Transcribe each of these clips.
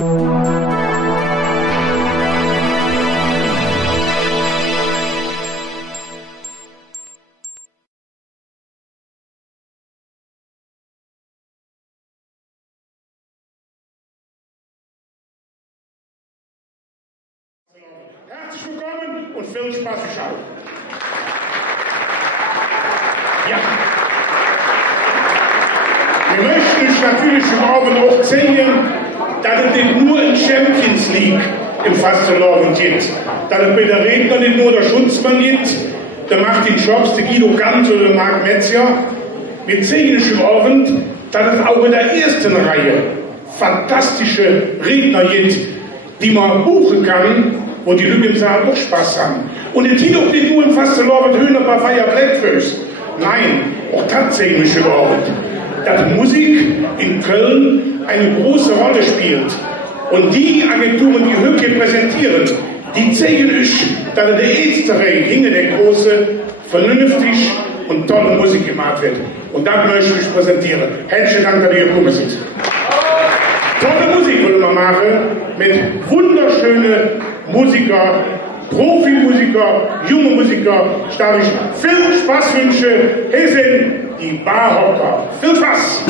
Herzlich willkommen und viel Spaß im Schau. Ja. Wir möchten uns natürlich am Abend auch zeigen, dass es nicht nur in Champions League im Fastelavond gibt. Dass es bei der Redner nicht nur der Schutzmann gibt, der Martin Jobs, der Guido Ganz oder der Marc Metzger. Wir zeigen uns am Abend, dass es auch in der ersten Reihe fantastische Redner gibt, die man buchen kann, wo die Leute im Saal auch Spaß haben. Und es geht auch nicht nur im Fastelavond Höhner bei Feier Blackfirst. Nein, auch tatsächlich überhaupt, dass Musik in Köln eine große Rolle spielt. Und die Agenturen, die Höcke präsentieren, die zeigen euch, dass der erste Reihe hinter der große, vernünftig und tolle Musik gemacht wird. Und das möchte ich präsentieren. Herzlichen Dank, dass ihr gekommen seid. Tolle Musik wollen wir machen mit wunderschönen Musiker, Profimusiker, junge Musiker. Ich darf euch viel Spaß wünschen. Hier sind die Barhocker. Viel Spaß!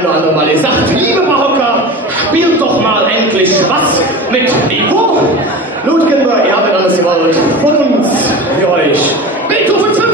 ein oder andere Mal gesagt, liebe Barocker, spielt doch mal endlich was mit Niveau. Ludgenberg, ihr habt ja alles gewollt. Von uns, für euch. Beethoven 5.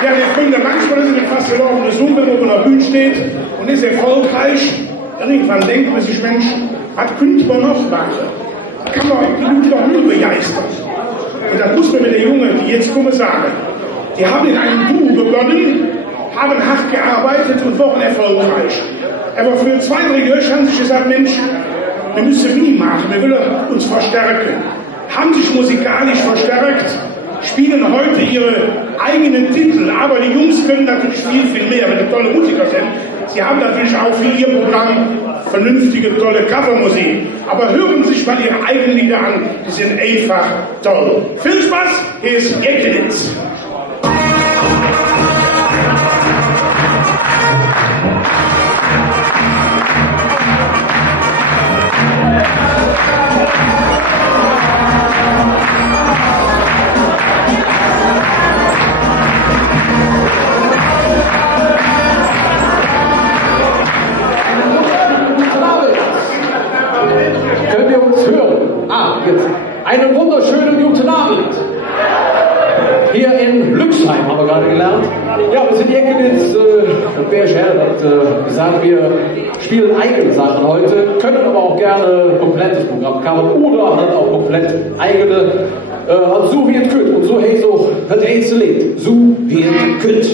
Ja, der Kunde manchmal ist in der Fastelavond eine Summe, wo man auf der Bühne steht und ist erfolgreich. Irgendwann denkt man sich, Mensch, was könnte man noch machen? Da kann man die Leute doch nur begeistern. Und das muss man mit den Jungen, die jetzt kommen, sagen. Die haben in einem Duo begonnen, haben hart gearbeitet und waren erfolgreich. Aber für 2, 3 Jahre haben sie sich gesagt, Mensch, wir müssen wie machen, wir wollen uns verstärken. Haben sich musikalisch verstärkt, spielen heute ihre eigenen Titel, aber die Jungs können natürlich viel, viel mehr, wenn sie tolle Musiker sind. Sie haben natürlich auch für ihr Programm vernünftige, tolle Covermusik. Aber hören Sie sich mal ihre eigenen Lieder an, die sind einfach toll. Viel Spaß, hier ist Jekelitz. Können wir uns hören? Jetzt. Einen wunderschönen guten Abend. Hier in Lüxheim haben wir gerade gelernt. Ja, wir sind Jekelitz, und Berger hat gesagt, wir spielen eigene Sachen heute, können aber auch gerne komplettes Programm covern oder halt auch komplett eigene, also so wie es könnt. Und so heißt auch das erste Lied. So wie es könnt.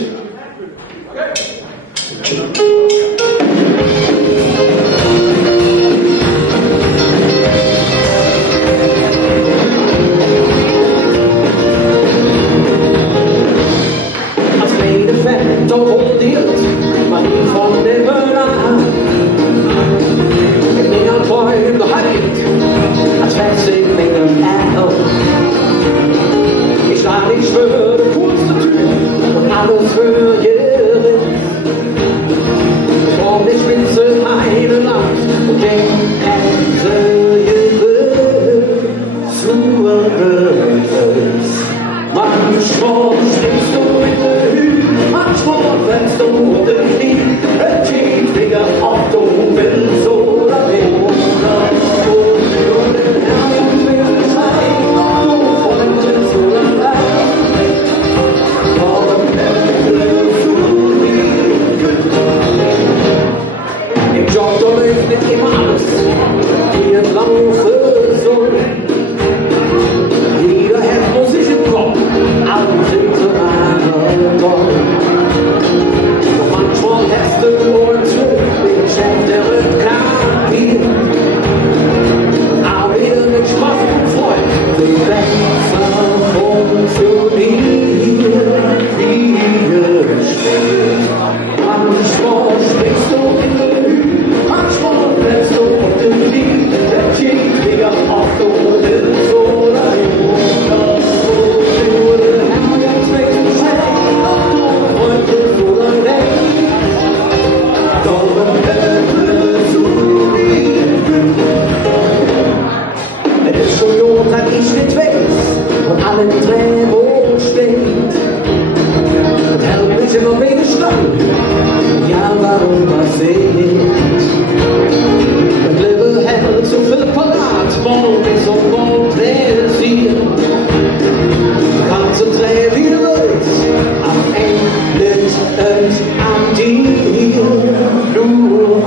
Don't hold it, maar niet van de verhaal. sigt. Jeg blev halvt så fed parat, hvor det som forklædet siger. Koncentrere dit rødt, am Endes am dir. Nu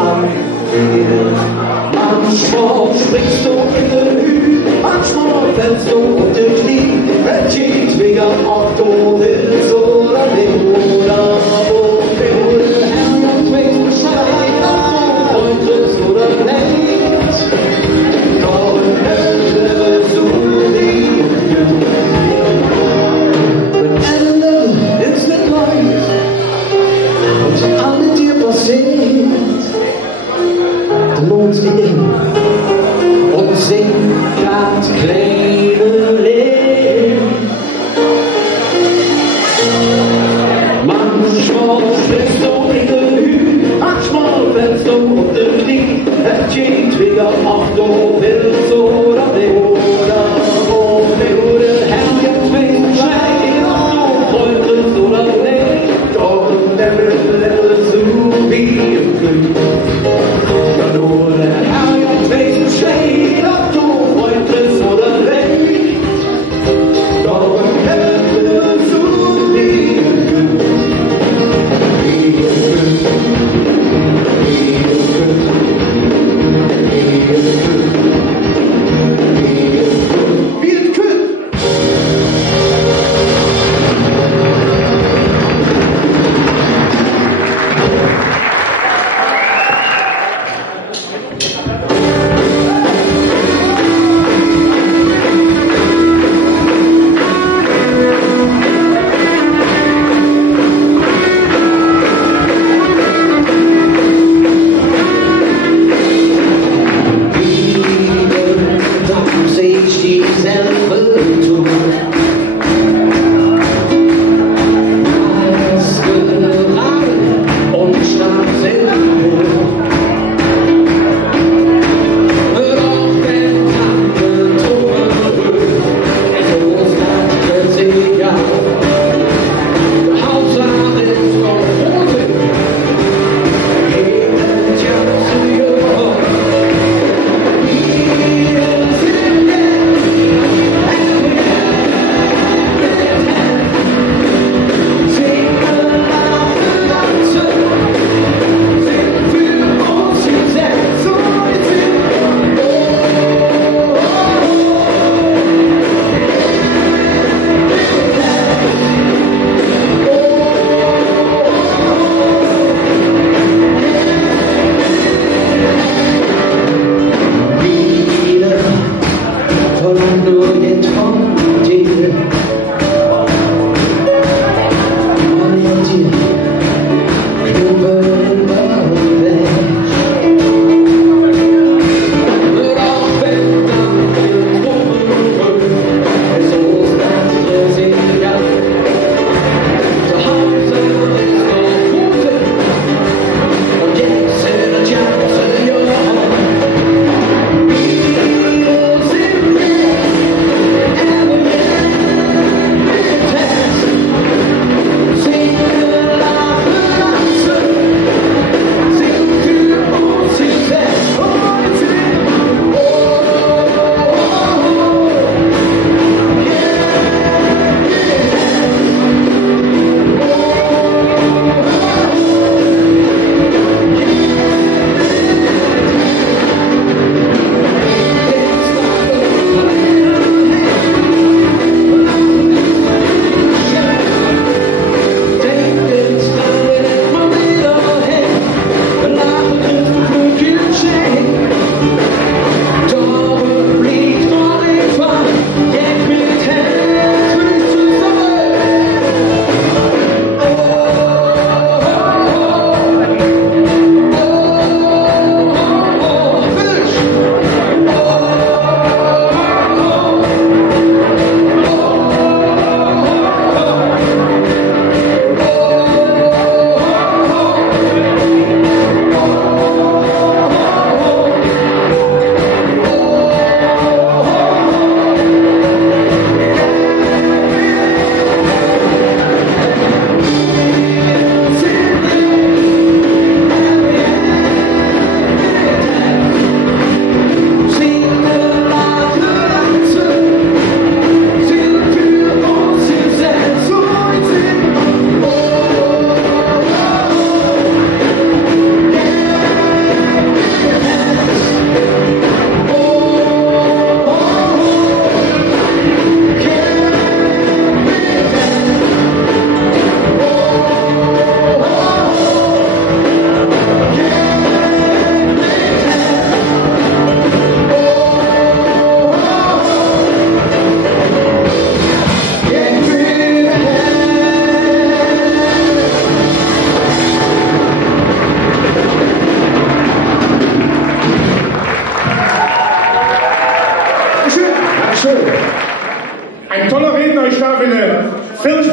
am dir. Manchmal springst du in den Hügel, manchmal fällst du auf den Knie. Entschied wegen ob du willst oder nicht, oder wo du Herr und willst Bescheid, ob du wolltest oder nicht. Doch Hölle zu lieben. Wenn Ende ins Mitleid und alles dir passiert, dann lohnt sie in und singt das kleine Lied. Manchmal springst du in den Hügel, manchmal fällst du auf den Knie. Entschied wegen ob du willst oder nicht, oder wo du Herr jetzt willst Bescheid, ob du wolltest oder nicht. Doch never so wie im Glück. Nur der Herr jetzt weiß Bescheid, ob du wolltest oder nicht. Doch Himmel zu lieben.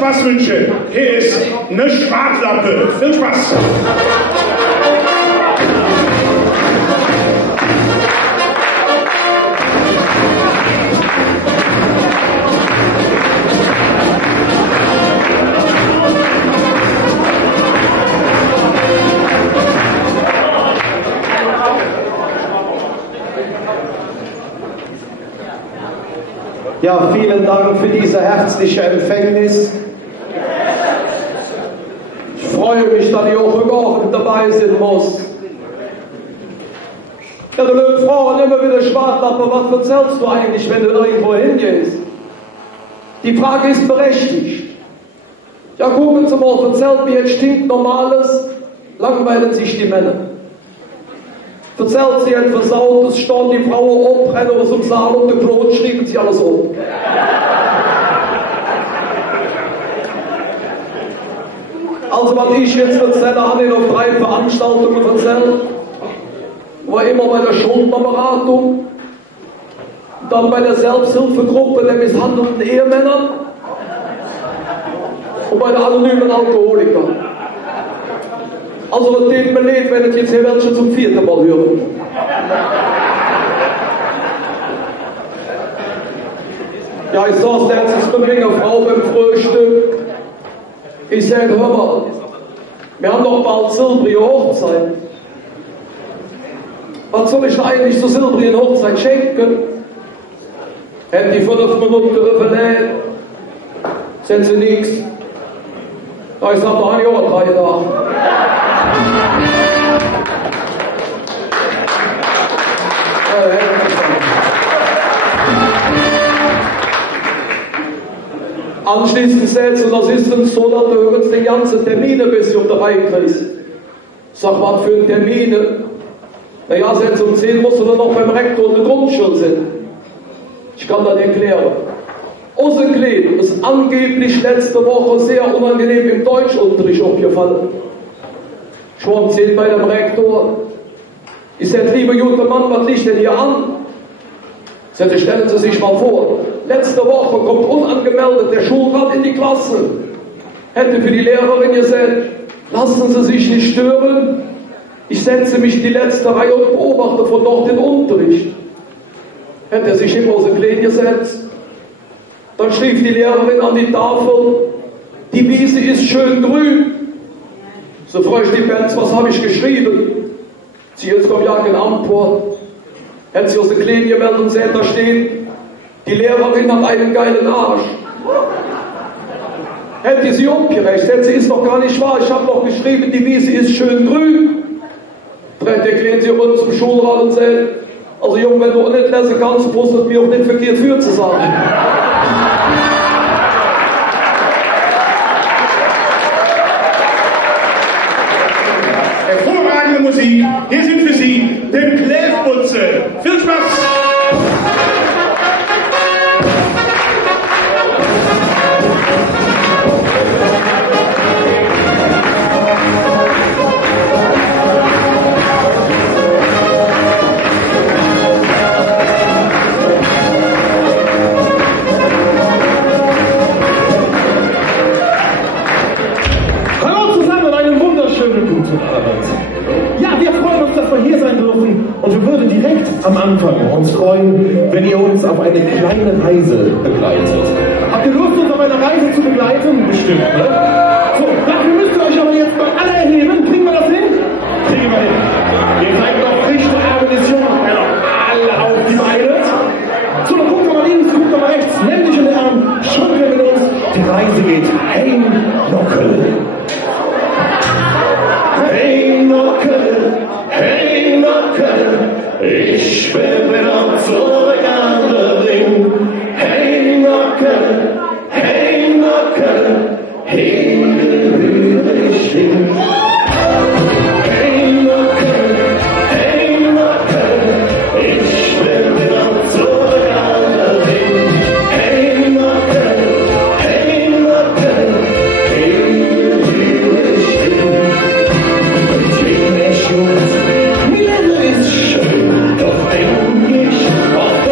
Spaß wünsche. Hier ist eine Schwartlappe. Viel Spaß. Ja, vielen Dank für diese herzliche Empfängnis. Ich freue mich, dass ich auch heute Abend dabei sein muss. Ja, du Leute fragen immer wieder Schwartlappe, was erzählst du eigentlich, wenn du irgendwo hingehst? Die Frage ist berechtigt. Ja, gucken Sie mal, erzählt mir jetzt stinknormales, langweilen sich die Männer. Erzählt sie etwas Autos, stehen die Frauen ab, rennen aus dem Saal und der Brot, schreiben sie alles auf. Also, was ich jetzt erzähle, habe ich auf 3 Veranstaltungen erzählt. War immer bei der Schuldnerberatung, dann bei der Selbsthilfegruppe der misshandelten Ehemänner und bei der anonymen Alkoholiker. Also, das tut mir leid, wenn ich jetzt hier welche zum 4. Mal höre. Ja, ich saß letztens mit meiner Frau beim Frühstück. Ich sage, hör mal, wir haben doch bald silbrige Hochzeit. Was soll ich eigentlich zur silbrigen Hochzeit schenken? Hätte die 5 Minuten referiert, sind sie nichts. Da ist noch eine Jahrreihe da. Anschließend sagt sie, das ist dann so, dass du jetzt den ganzen Termin ein bisschen auf der Reihe kriegst. Sag, was für ein Termin? Naja, selbst um 10 musst du dann noch beim Rektor in der Grundschule sein. Ich kann das erklären. Unser Kleid ist angeblich letzte Woche sehr unangenehm im Deutschunterricht aufgefallen. Ich war um 10 bei dem Rektor. Ich sagte, lieber junger Mann, was liegt denn hier an? Ich sagte, stellen Sie sich mal vor, letzte Woche kommt unangemeldet der Schulrat in die Klasse. Hätte für die Lehrerin gesagt, lassen Sie sich nicht stören. Ich setze mich in die letzte Reihe und beobachte von dort den Unterricht. Hätte er sich immer aus dem Kleid gesetzt. Dann schrieb die Lehrerin an die Tafel, die Wiese ist schön grün. So frage ich die Fans, was habe ich geschrieben? Sie, jetzt kommt ja keine Antwort. Hätte sie aus dem Kleid gemeldet und sagt, da steht, die Lehrerin hat einen geilen Arsch. Hätte sie umgerecht, sie ist doch gar nicht wahr, ich habe doch geschrieben, die Wiese ist schön grün. Dreht der Kleid sie runter zum Schulrat und sagt, also Junge, wenn du auch nicht lesen kannst, musst du es mir auch nicht verkehrt für zu sagen. Hervorragende Musik. Hier sind für Sie den Kläfputze. Viel Spaß! Ja, wir freuen uns, dass wir hier sein dürfen und wir würden direkt am Anfang uns freuen, wenn ihr uns auf eine kleine Reise begleitet. Habt ihr Lust, uns auf eine Reise zu begleiten? Bestimmt, ne? So, dafür müsst ihr euch aber jetzt mal alle erheben. Kriegen wir das hin? Kriegen wir hin. Ihr seid doch nicht der Organisation. Alle auf die Beine. So, dann gucken wir mal links, gucken wir mal rechts. Nämlich in den Arm. Schauen wir mit uns. Die Reise geht Heimnockel. Hey Nockel, ich bin auf so einer Ring. Hey Nockel, hin will ich hin. Hey Nockel, ich bin auf so einer Ring. Hey Nockel, hin will ich hin. Mir ist schön, doch denk ich, was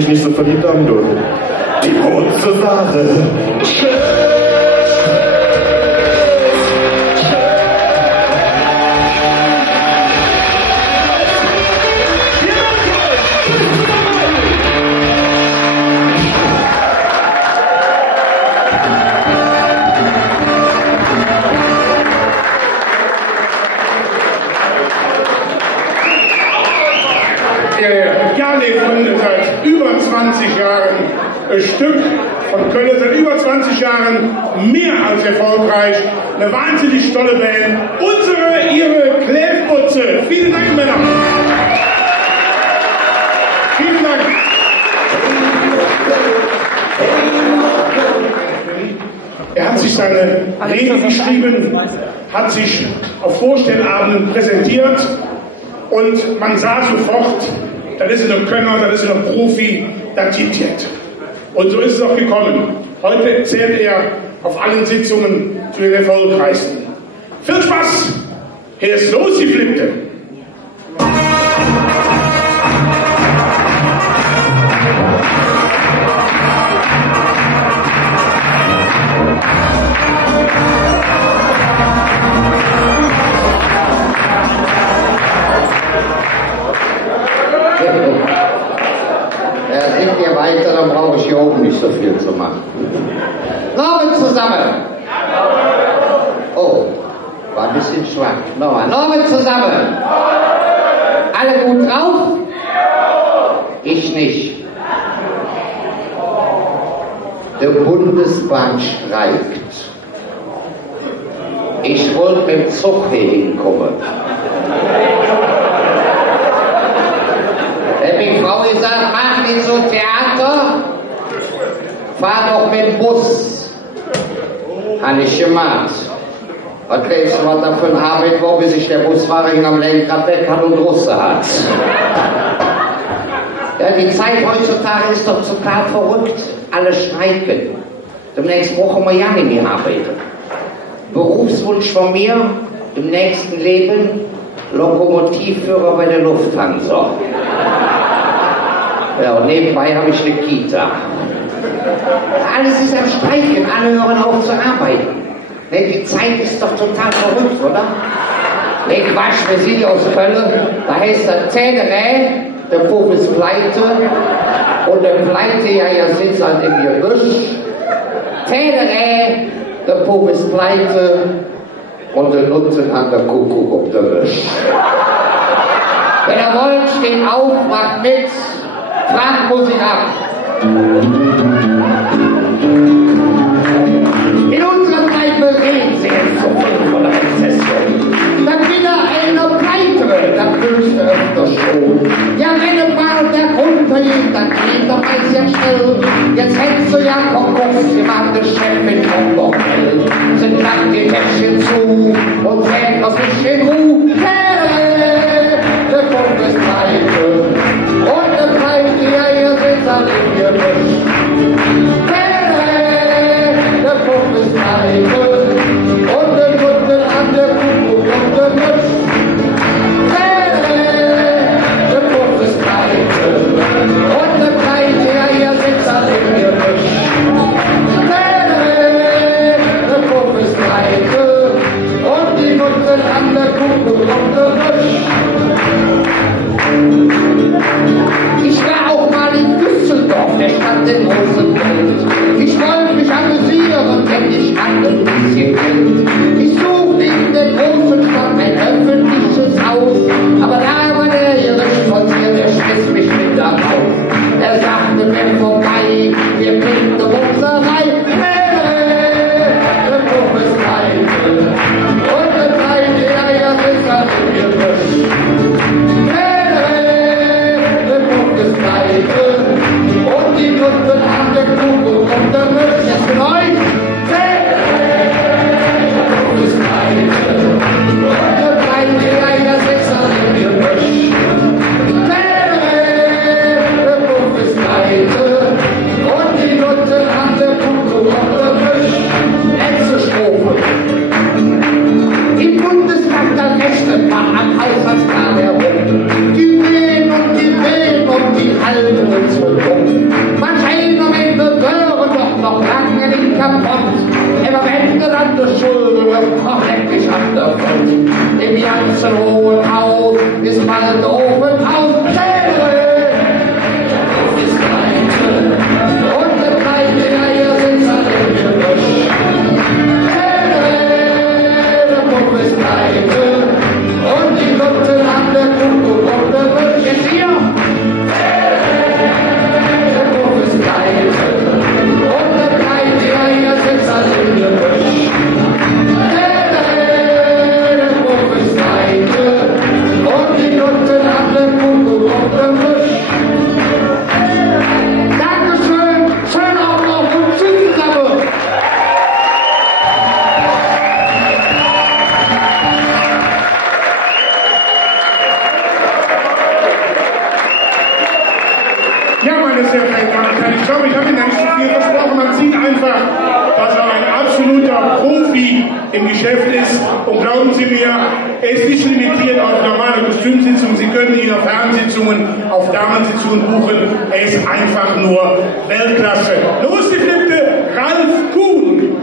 mich nicht so verliebt an, du. Die kurze Sache. Jale gründet seit über 20 Jahren ein Stück von Köln, seit über 20 Jahren mehr als erfolgreich. Eine wahnsinnig tolle Band. Ihre Kläfputze. Vielen Dank, Männer. Vielen Dank. Er hat sich seine Rede geschrieben, hat sich auf Vorstellabenden präsentiert und man sah sofort, das ist ein Könner, das ist ein Profi, das gibt jetzt. Und so ist es auch gekommen. Heute zählt er auf allen Sitzungen zu den erfolgreichsten. Viel Spaß! Hier ist Lucy Flippte. Sind wir weiter, dann brauche ich hier oben nicht so viel zu machen. Nochmal zusammen. Oh, war ein bisschen schwach. Nochmal zusammen. Alle gut drauf? Ich nicht. Der Bundesbahn streikt. Ich wollte mit dem Zug hier hinkommen. Die Frau gesagt, mach nicht so Theater, fahr doch mit dem Bus. Habe ich gemacht. Was glaubst du, was da für eine Arbeit war, bis sich der Busfahrer am Lenkrad weg hat und Russe hat? Ja, die Zeit heutzutage ist doch total verrückt. Alle streiken. Demnächst brauchen wir ja nicht mehr arbeiten. Berufswunsch von mir, im nächsten Leben Lokomotivführer bei der Lufthansa. Ja, und nebenbei habe ich eine Kita. Alles ist am Streiken, alle hören auf zu arbeiten. Ne, die Zeit ist doch total verrückt, oder? Ne, Quatsch, wir sind aus Köln, da heißt das Zählerä, der Puff ist pleite und der Pleitejager sitzt halt im Gebüsch. Zählerä, der Puff ist pleite und der Nutzen an der Kuckuck auf der Wisch. Wenn ihr wollt, steht auf, macht mit. Fragt Musik ab. In unserer Zeit bereden sie jetzt so viel von der Rezession. Dann wieder eine Pleite, das höchste öfter schon. Ja, wenn ein paar der runtergeht, dann geht doch alles ja schnell. Jetzt hättest du ja Konkurs gemacht, das Chef mit Homburg-Hell. Sind lang die Täschchen zu und fährt aus bisschen Ruhe. Der Punkt ist Pleite. Und der Pleite, ja, ihr sitzt an dem Gebüsch. Der Punkt ist Pleite. Und der Nutzen an der Kuckuck und der Wisch. Der Punkt ist Pleite. Und der Pleite, ja, ihr sitzt an dem Gebüsch. Der Punkt ist Pleite. Und die Nutzen an der Kuckuck und der Wisch. Ich war auch mal in Düsseldorf, der Stadt in großen Welt. Ich wollte mich amüsieren, denn ich hatte ein bisschen Geld. Ich suchte in der großen Stadt ein öffentliches Haus, aber da war der Irrensportier, der schmiss mich mit da raus. Er sagte mir vorbei, wir kriegen eine Boxerei. Der Puff ist Pleite und der Pleite, ja, ist das in ihr Wisch. Und die Nutzen an der Kuckuck und der Wisch. Jetzt für euch. Der Puff ist Pleite. Und der Pleite, ja, sitzt an dem Wisch. Der Puff ist Pleite. Und die Nutzen an der Kuckuck und der Wisch. Letzte Strophe. Im Bundestag, da rechnet man am Haushaltsplan herum. Die wählen und die wählen und die halten uns für dumm. ganzen Hohen Haus ist bald Open Haus. Und der kleine Eier sind alle im Gebüsch. Der Puppe ist pleite und die Nutten an der Kuckuck und der Busch. Jetzt hier! Der Puppe ist pleite und der kleine Eier sind alle im Gebüsch. Der Puppe ist pleite und die Nutten an der Kuckuck und der Busch. Dankeschön, schön auch noch und tschüss, aber. Ja, meine sehr verehrten Damen und Herren, ich glaube, ich habe Ihnen nicht so viel versprochen. Man sieht einfach, dass er ein absoluter Profi im Geschäft ist. Und glauben Sie mir, er ist nicht limitiert auf normale Kostümsitzungen. Sie können ihn auf Herrensitzungen, auf Damensitzungen buchen. Er ist einfach nur Weltklasse. Los, die Flippte, Ralf Kuhn.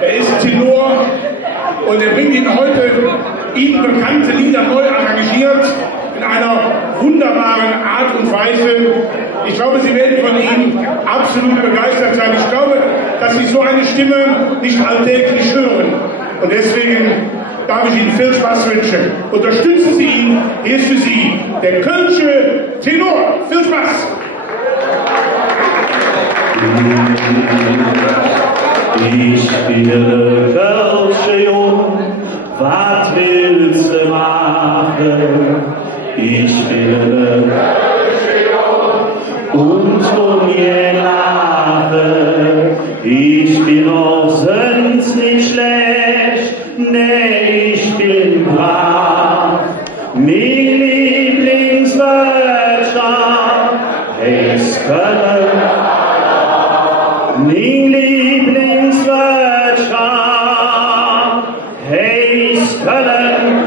Er ist Tenor und er bringt Ihnen heute Ihnen bekannte Lieder neu arrangiert. In einer wunderbaren Art und Weise. Ich glaube, Sie werden von ihm absolut begeistert sein. Ich glaube, dass Sie so eine Stimme nicht alltäglich hören. Und deswegen darf ich Ihnen viel Spaß wünschen. Unterstützen Sie ihn. Hier ist für Sie der Kölsche Tenor. Viel Spaß! Ich bin der Kölsche Jung, was willst du machen? Ich bin und von je lache, ich bin auch sonst nicht schlecht, nee, ich bin brav. Mein Lieblingswörter heißt Köln, mein Lieblingswörter heißt Köln.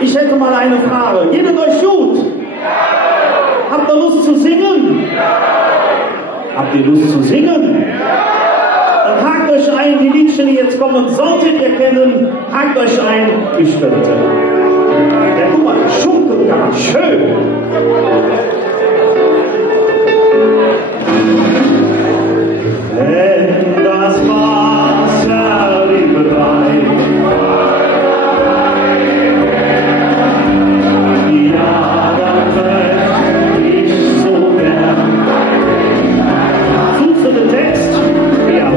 Ich hätte mal eine Frage. Geht es euch gut? Habt ihr Lust zu singen? Habt ihr Lust zu singen? Dann hakt euch ein, die Liedchen, die jetzt kommen, solltet ihr kennen. Hakt euch ein, ich könnte. Ja, guck mal, schunkelt ganz schön. Wenn das Wasser liebe Wein, den Text? Ja.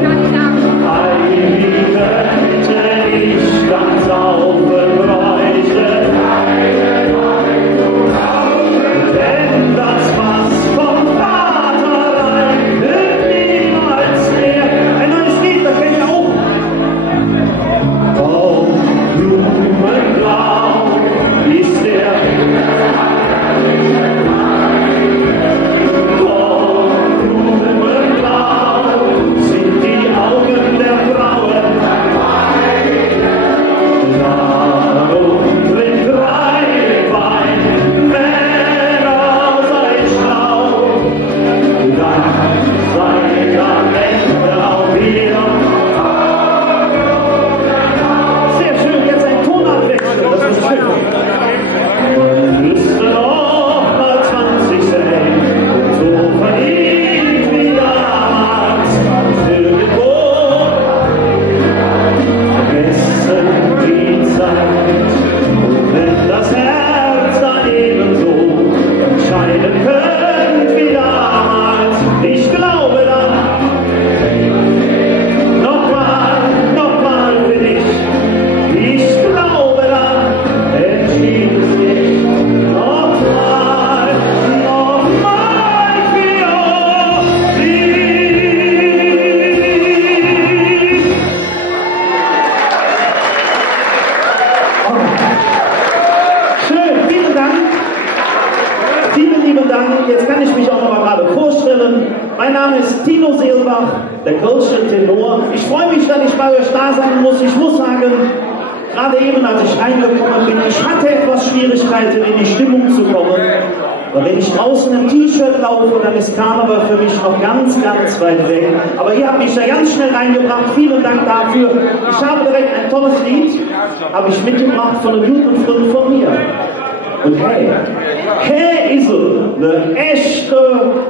Ich ganz aufbräuchte, denn das was vom Vater rein wird niemals mehr. Ein neues Lied, das kennt ihr auch. Oh, Blumenblau ist der. Jetzt kann ich mich auch noch mal gerade vorstellen. Mein Name ist Tino Seelbach, der Kölsche Tenor. Ich freue mich, dass ich bei euch da sein muss. Ich muss sagen, Gerade eben, als ich reingekommen bin, ich hatte etwas Schwierigkeiten, in die Stimmung zu kommen. Aber wenn ich draußen im T-Shirt laufe, dann ist Karneval für mich noch ganz, ganz weit weg. Aber ihr habt mich da ganz schnell reingebracht. Vielen Dank dafür. Ich habe direkt ein tolles Lied, habe ich mitgebracht von einem guten Freund von mir. Und hey ist eine echte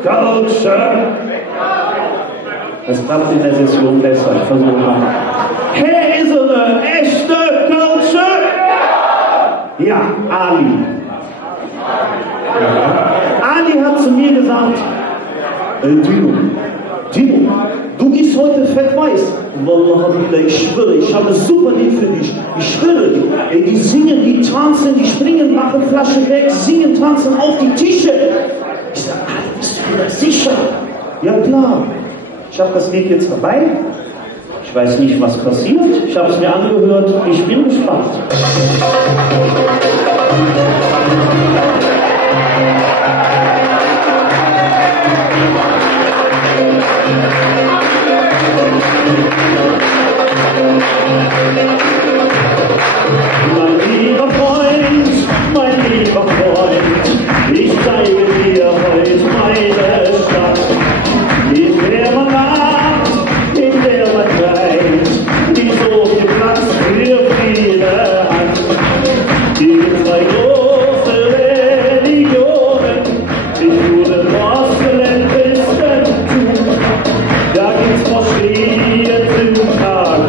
Culture. Das klappt in der Session besser. Ich versuche mal. Hey ist eine echte Culture. Ja, Ali. Ali hat zu mir gesagt, Dino, du gehst heute fett-weiß. Wallah, ich schwöre, ich habe ein super Lied für dich. Ich schwöre, ey, die singen, die tanzen, die springen, machen Flasche weg, singen, tanzen auf die Tische. Ich sage, Ali, bist du dir sicher? Ja klar. Ich habe das Lied jetzt dabei. Ich weiß nicht, was passiert. Ich habe es mir angehört. Ich bin gespannt. Mein lieber Freund, ich zeige dir heute meine Stadt, in der man lacht, in der man treibt, die so viel Platz für viele hat. Hier gibt zwei große Religionen, die Juden, Moslem, Christentum. Da gibt's Moscheen,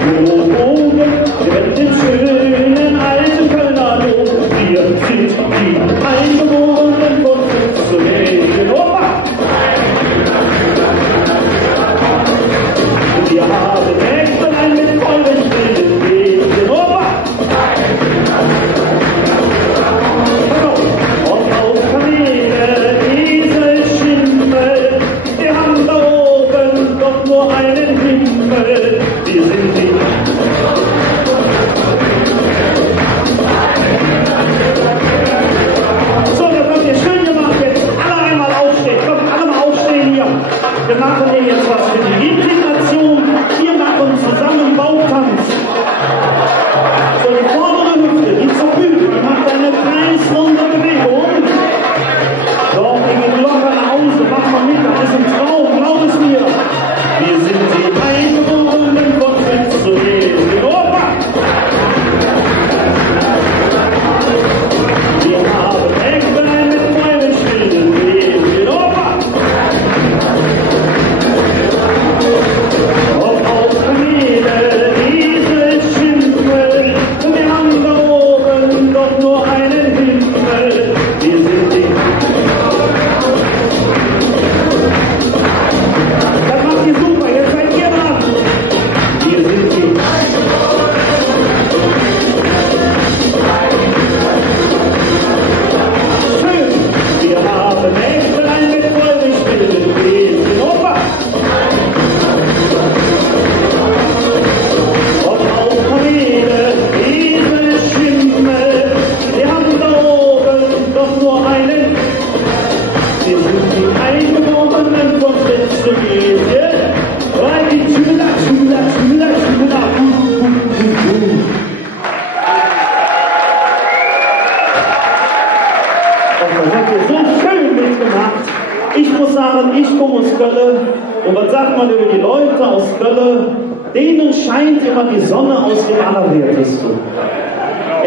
Synagogen, mit den schönen alten Kölner Dom. Wir sind die Eingeborenen von zu leben. Opa! Wir haben Äxtelein mit vollen Schilden gegen Opa! Und auf Kamele, Esel, Schimmel, wir haben da oben doch nur einen Himmel. Wir sind die So, das habt ihr schön gemacht jetzt. Alle einmal aufstehen. Kommt, alle mal aufstehen hier. Wir machen hier jetzt was für die Integration. Wir machen zusammen Bauchtanz. So, die vordere Hüfte, die zur Bühne, die macht eine kreisrunde Bewegung. Doch, die geht locker nach Hause. Mach mal mit, das ist ein Traum, glaub es mir. Wir sind die Eingeborenen Gottes zu leben. Opa! Wir haben Äxtelein mit vollen Schilden gegen Opa! Auf Kamele, Esel, Schimmel, wir haben da oben doch nur einen Himmel. Wir sind die Das macht ihr super, jetzt seid ihr dran. Wir sind die Schön. Wir haben Äxtelein mit vollen Schilden gegen Opa! Auf Kamele, Esel, Schimmel, wir haben da oben doch nur einen. Wir sind die Eingeborenen von Letzterie. Weil die Schüler. Das habt ihr so schön mitgemacht. Ich muss sagen, ich komme aus Köln. Und was sagt man über die Leute aus Köln? Denen scheint immer die Sonne aus dem Allerwertesten.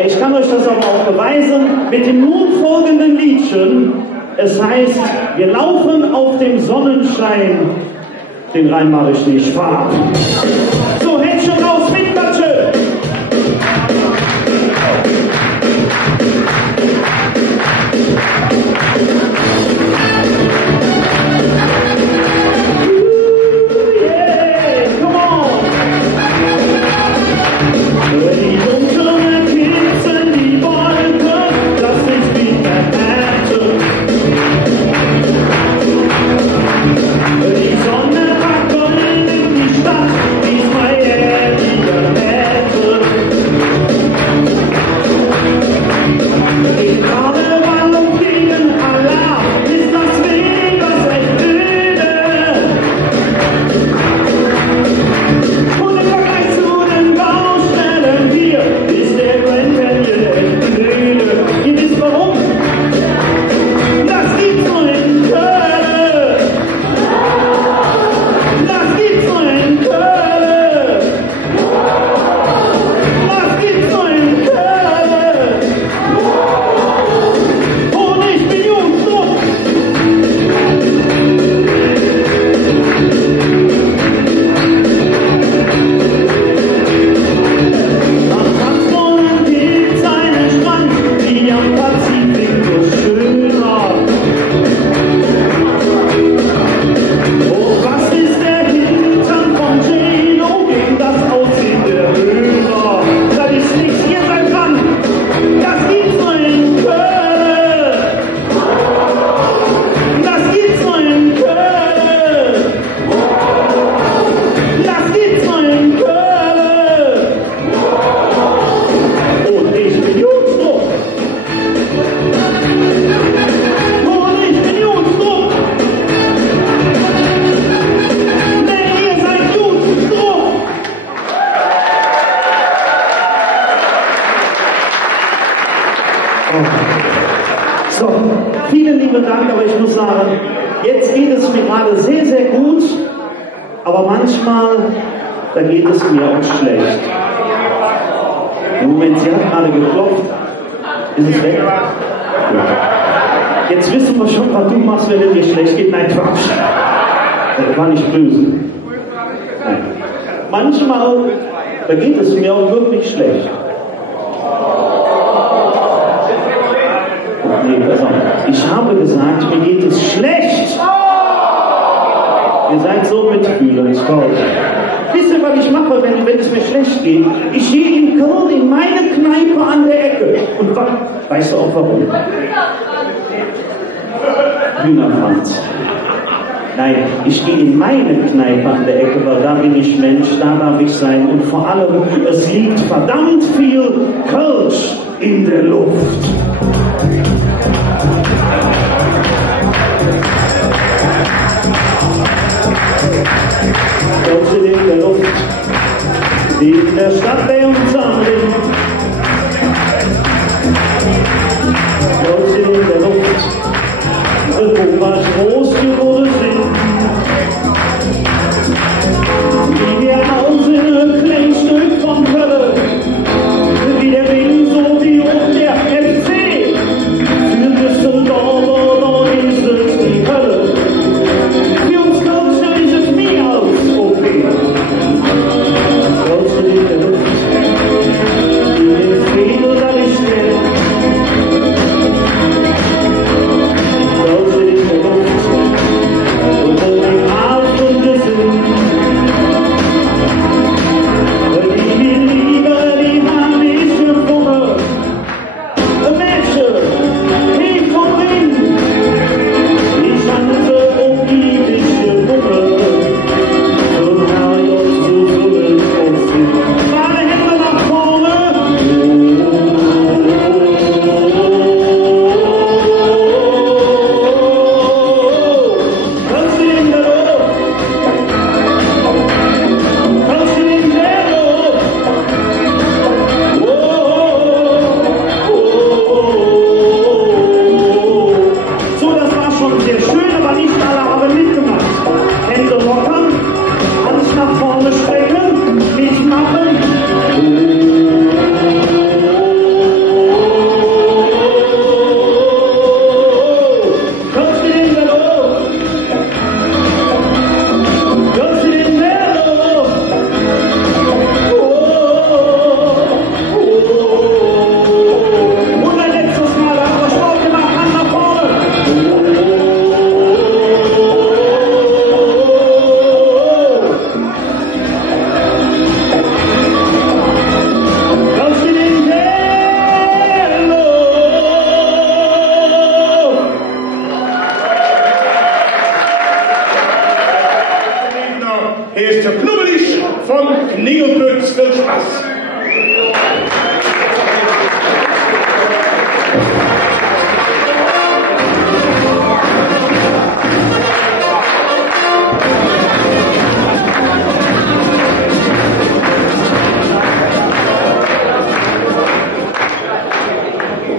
Ich kann euch das aber auch beweisen mit dem nun folgenden Liedchen. Es heißt, wir laufen auf dem Sonnenschein. Den Rhein mache ich nicht wahr. So, Händchen raus mit Klatsche! Yeah, come on! Die dunklen Kitzeln, die Wolken, das ist wie Manhattan. Die Sonne hat Gold in die Stadt, die freie Vielen lieben Dank, aber ich muss sagen, jetzt geht es mir gerade sehr, sehr gut, aber manchmal, da geht es mir auch schlecht. Moment, sie hat gerade geklopft. Ist es weg? Ja. Jetzt wissen wir schon, was du machst, wenn es dir schlecht geht. Nein, Quatsch. Das war nicht böse. Nein. Manchmal, da geht es mir auch wirklich schlecht. Nee, also, ich habe gesagt, mir geht es schlecht. Ihr seid so mitfühlend, toll. Wisst ihr, was ich mache, wenn es mir schlecht geht? Ich gehe in Köln in meine Kneipe an der Ecke. Und weißt du auch warum? Hühnerpflanz. Nein, ich gehe in meine Kneipe an der Ecke, weil da bin ich Mensch, da darf ich sein. Und vor allem, es liegt verdammt viel Kölsch in der Luft. Kölsch in der Luft, wie in der Stadt, der uns anbringt. Kölsch in der Luft, wo was groß geworden sind. Wie wir aus in ein kleines Stück von Köln, wie der Wind, so wie um der FC. Wir wissen da ist es die Hölle. Für uns Kölscher ist es mehr als okay. Kölscher in der Luft, in den Frieden, da ich stehe. Kölscher in der Luft, und wo die Abgründe sind. Die Liebe, die man nicht gefunden. Menschen, die kommen hin. Die Schande die dich Wumme. So nahe uns zu füllen und sind. Meine Hände nach vorne. Kannst du in der Luft? Kannst du in der Luft? So, das war schon sehr schön, aber nicht alle haben mitgemacht. Hände lockern, alles nach vorne strecken, mitmachen. Kannst du in der Luft? Kannst du in der Luft? Und ein letztes Mal, haben wir Sport gemacht, Hand nach vorne. Kannst du in der Luft? Hier ist der Knubbelig von Klingelpütz. Viel Spaß.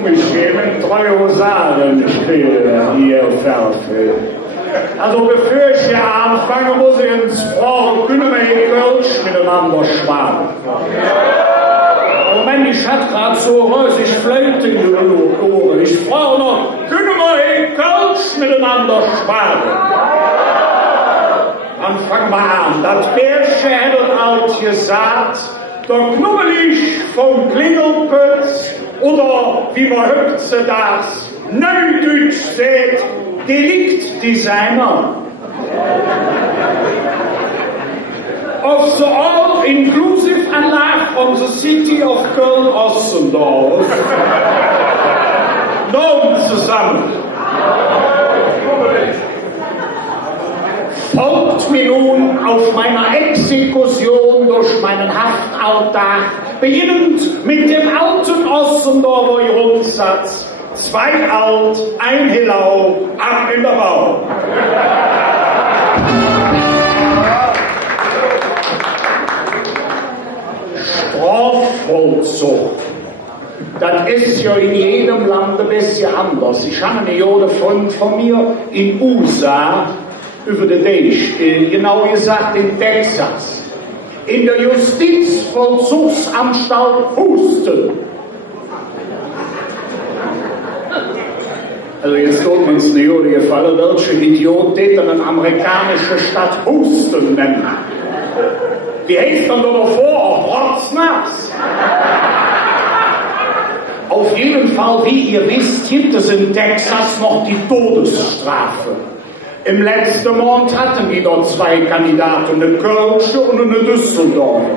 Ich gehe mit 3 Husaren hier fertig. Also bevor ich hier anfange, muss ich ins Sprache, können wir hier Kölsch miteinander schwaben. Moment, ich hatte gerade so rösig Flöte in den Ohren. Ich frage noch, können wir hier Kölsch miteinander schwaben? Dann fangen wir an. Das Bärchen hat alt gesagt, der Knubbelig vom Klingelpütz, oder wie man heutzutage Neudeutsch sagt, Deliktdesigner. Of the all-inclusive anlage from the city of Köln-Ossendorf. Nun zusammen. Folgt mir nun auf meiner Exekution durch meinen Haftalltag, beginnend mit dem alten Ossendorfer Grundsatz: 2 alt, 1 Hillau, ab in der Bau. Strafvollzug. Das ist ja in jedem Land ein bisschen anders. Ich habe eine Jahre von mir in USA über den Tisch, genau gesagt in Texas, in der Justizvollzugsanstalt Houston. Also jetzt tut man es nicht, oder gefallen, welche Idiot den eine amerikanische Stadt Houston nennen. Die heißt dann doch noch vor, rotznass. Auf jeden Fall, wie ihr wisst, gibt es in Texas noch die Todesstrafe. Im letzten Monat hatten wir dort 2 Kandidaten, eine Kölsche und eine Düsseldorfer.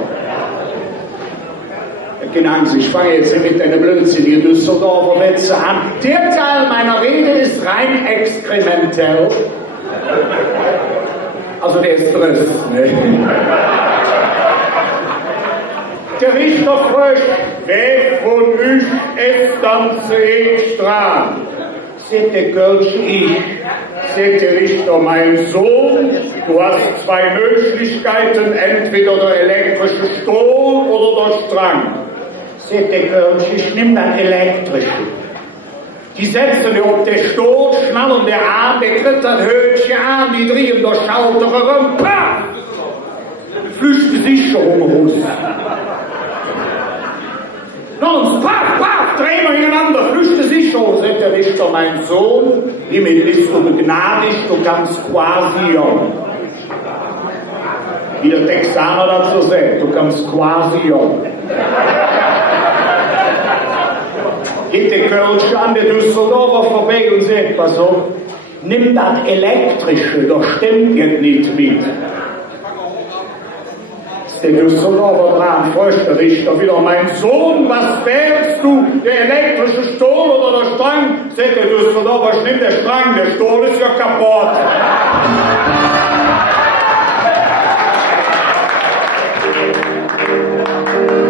Keine Angst, ich fange jetzt mit einer blödsinnigen Düsseldorfer Witze an. Der Teil meiner Rede ist rein exkrementell. Also der ist tröst, ne? Der Richter fragt, wer von euch ist dann zuerst dran? Sagt der Kölsche, ich. Sagt der Richter, mein Sohn, du hast 2 Möglichkeiten, entweder der elektrische Strom oder der Strang. Sagt der Kölsche, ich nehm dann elektrische. Die setzen wir auf den Stuhl, schnallen der an, der kriegt das Hötchen an, die drehen der Schalter herum, pah! Flüchtgesicherung raus. Nun, paff, paff, drehen wir ineinander, Flüchtgesicherung, sagt der Richter, mein Sohn, hiermit bist du begnadigt, du kannst quasieren. Wie der Texaner dazu sagt, du kannst quasieren. Geht der Kölsche an der Düsseldorfer vorbei und sagt, pass auf, nimm das Elektrische, das stimmt jetzt nicht mit. Der Düsseldorfer dran, fragt der Richter wieder, mein Sohn, was fährst du, der elektrische Stuhl oder der Strang? Sagt der Düsseldorfer, ich nehm der Strang, der Stuhl ist ja kaputt.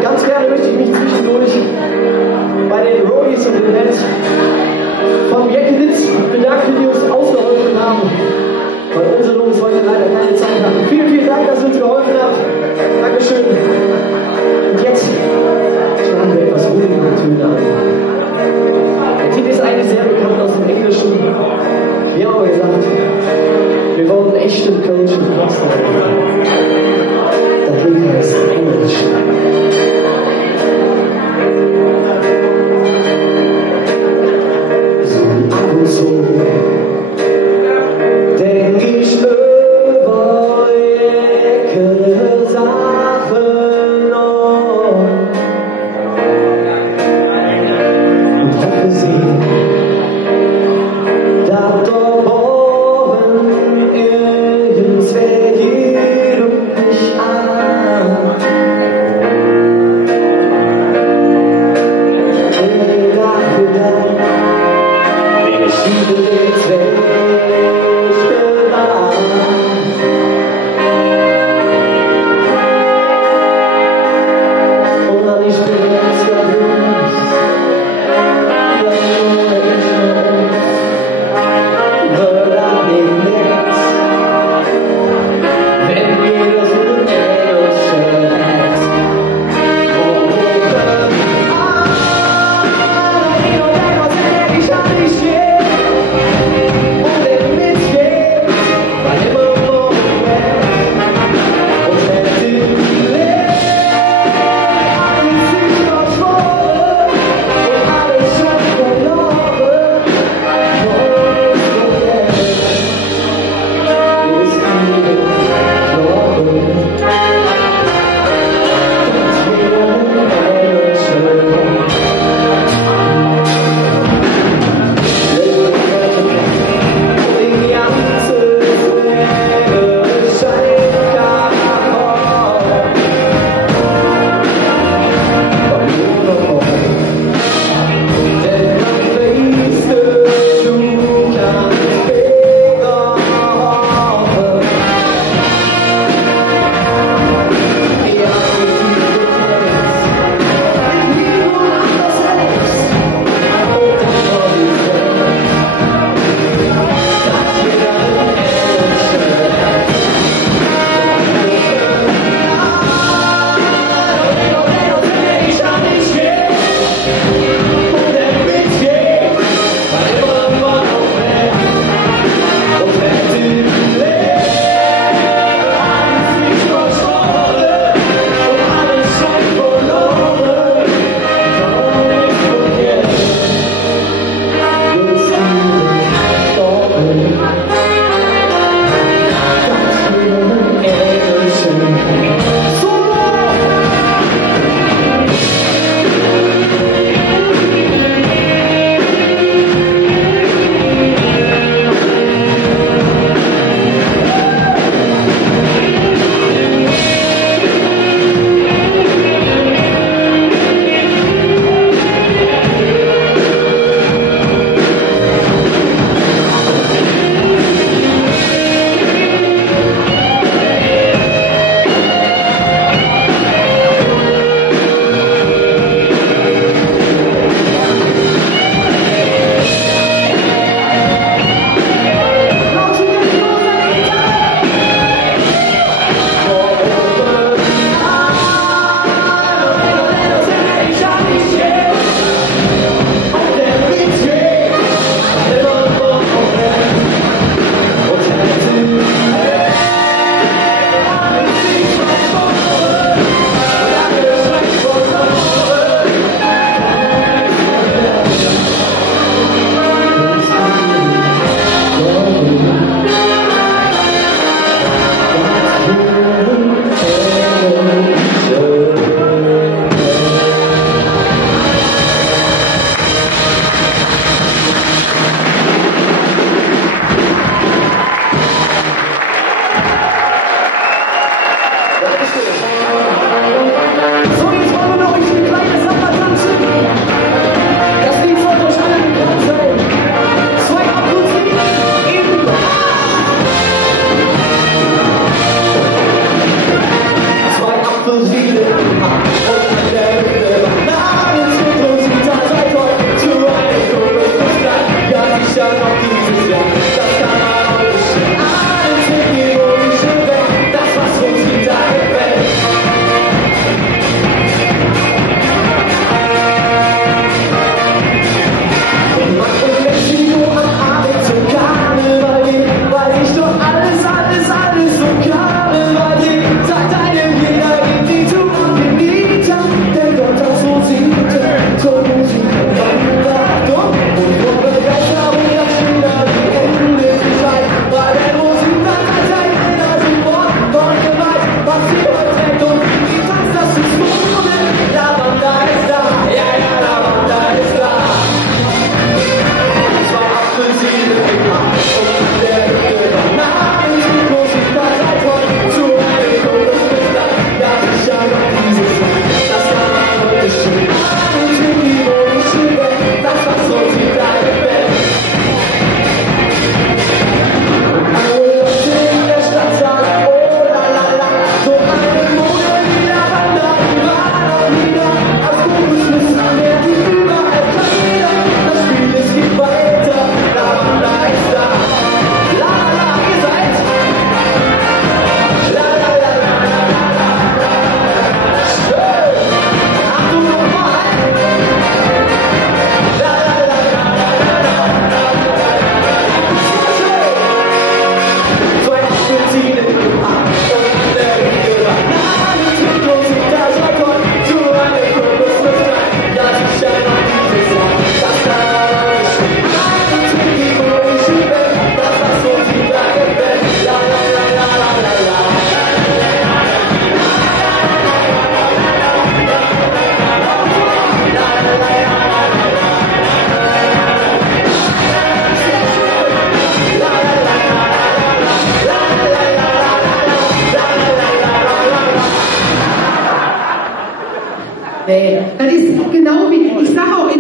Ganz gerne möchte ich mich zwischendurch bei den Rollies und den Bands von Jeckelitz bedanken, die uns ausgeholfen haben, weil unsere Jungs heute leider keine Zeit hatten. Vielen, vielen Dank, dass ihr uns geholfen habt. Dankeschön. Und jetzt schlagen wir etwas ruhigere Töne an. Der Titel ist eigentlich sehr bekannt aus dem Englischen. Wir haben aber gesagt, wir wollen echten Kölschen Post haben. Das Lied heißt Englisch. So denk ich über ecke Sachen noch und hoffe sie, dass da oben irgendwer hielt mich an.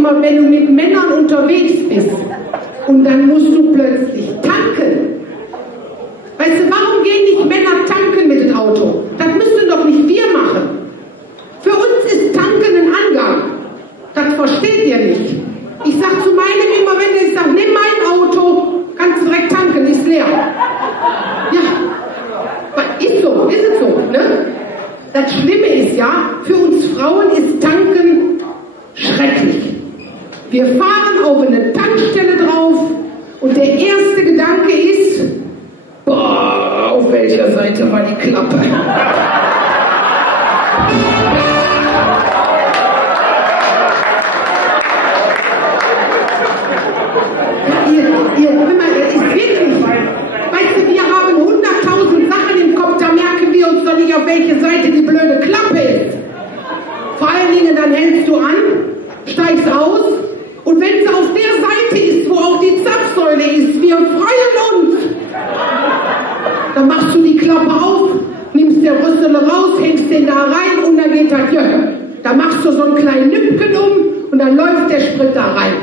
immer, wenn du mit Männern unterwegs bist und dann musst du plötzlich tanken. Weißt du, warum gehen nicht Männer tanken mit dem Auto? Das müssen doch nicht wir machen. Für uns ist Tanken ein Angang. Das versteht ihr nicht. Ich sag zu meinem immer, wenn ich sage, nimm mein Auto, kannst du direkt tanken, ist leer. Ja, ist so, ist es so, ne? Das Schlimme ist ja, für uns Frauen ist Tanken schrecklich. Wir fahren auf eine Tankstelle drauf und der erste Gedanke ist, boah, auf welcher Seite war die Klappe? Das ist wirklich, weißt du, wir haben 100.000 Sachen im Kopf, da merken wir uns doch nicht, auf welche Seite die blöde Klappe ist. Vor allen Dingen, dann hältst du an, steigst aus und wenn es auf der Seite ist, wo auch die Zapfsäule ist, wir freuen uns. Dann machst du die Klappe auf, nimmst den Rüssel raus, hängst den da rein und dann geht das Jöcke. Da machst du so einen kleinen Nüppchen und dann läuft der Sprit da rein.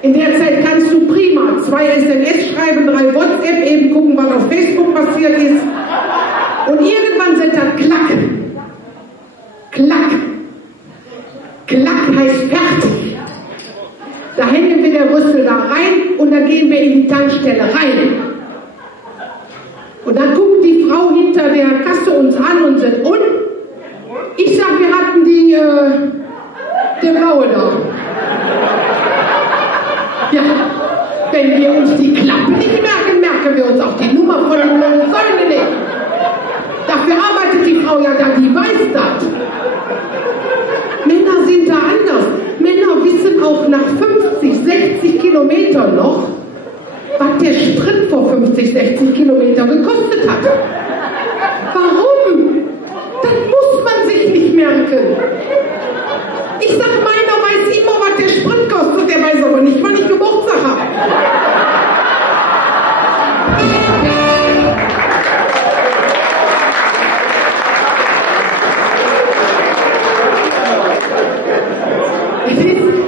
In der Zeit kannst du prima 2 SMS schreiben, 3 WhatsApp, eben gucken, was auf Facebook passiert ist. Und irgendwann sind das Klack. Klack. Klack heißt fertig. Da hängen wir der Rüssel da rein und dann gehen wir in die Tankstelle rein. Und dann guckt die Frau hinter der Kasse uns an und sagt, und? Ich sag, wir hatten der Blaue da. Ja, wenn wir uns die Klappe nicht merken, merken wir uns auch die Nummer von den Säulen nicht. Dafür arbeitet die Frau ja da, die weiß das. Männer sind da anders. Männer wissen auch nach 50, 60 Kilometern noch, was der Sprit vor 50, 60 Kilometern gekostet hat. Warum? Das muss man sich nicht merken. Ich sag, meiner weiß immer, was der Sprit kostet, der weiß aber nicht, wann ich Geburtstag habe.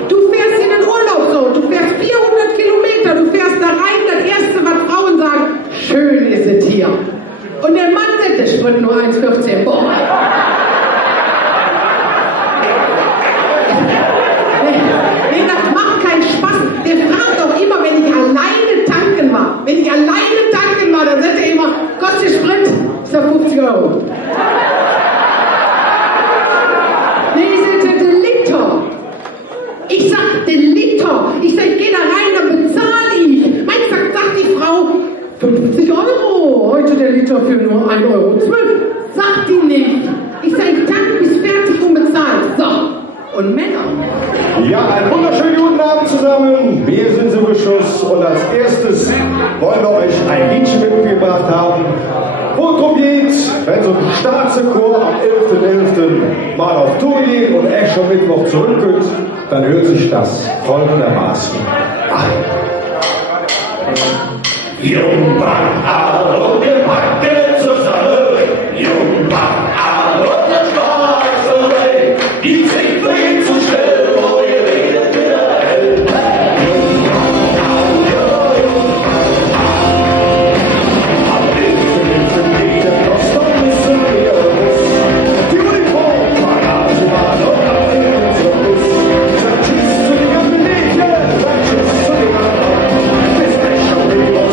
Du fährst in den Urlaub so, du fährst 400 Kilometer, du fährst da rein, das Erste, was Frauen sagen, schön ist es hier. Und der Mann sagt, der Sprit nur 1,14, boah. Nee, das macht keinen Spaß. Der fragt auch immer, wenn ich alleine tanken war. Wenn ich alleine tanken war, dann sagt er immer, kostet Sprit? Ich sag 50 €. Nee, ich sag, den Liter. Ich sag, den Liter. Ich sag, ich geh da rein, dann bezahle ich. Manchmal sagt die Frau, 50 €. Heute der Liter für nur 1,12 €. Sagt die nicht. Ich sag, ich tank bis fertig und bezahlt. So. Und Männer. Ja, einen wunderschönen guten Abend zusammen. Wir sind Silberschuss und als erstes wollen wir euch ein Liedchen mitgebracht haben, wo es darum geht, wenn so ein Staatschor am 11.11. mal auf Tour geht und echt schon Mittwoch zurückkommt, dann hört sich das folgendermaßen an. Jungmann, hallo, wir packen zusammen. Jungmann, hallo, der Spaß away. Die Trick bringt zu schnell, wo ihr redet wieder hell. Jungmann, hallo, Jungmann, am 11.11. geht der Post und ist zum Lehrerus. Die Uniform, Bagage, Mann und am Ende zum Bus. Sag Tschüss zu den ganzen Mädchen, sag Tschüss zu den anderen. Bis gleich schon wieder.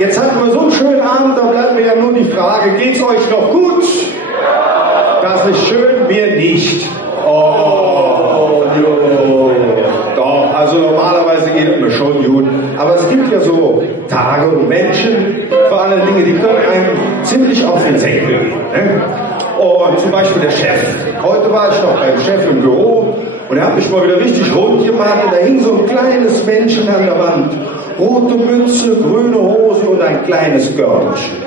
jetzt hatten wir so einen schönen Abend, da bleibt mir ja nur die Frage, geht's euch noch gut? Das ist schön, mir nicht. Oh, jo. Doch, also normalerweise geht es mir schon gut. Aber es gibt ja so Tage und Menschen, vor allen Dingen, die können einem ziemlich auf den Senkel gehen. Ne? Und zum Beispiel der Chef. Heute war ich noch beim Chef im Büro und er hat mich mal wieder richtig rund gemacht und da hing so ein kleines Männchen an der Wand. Rote Mütze, grüne Hose und ein kleines Görnchen.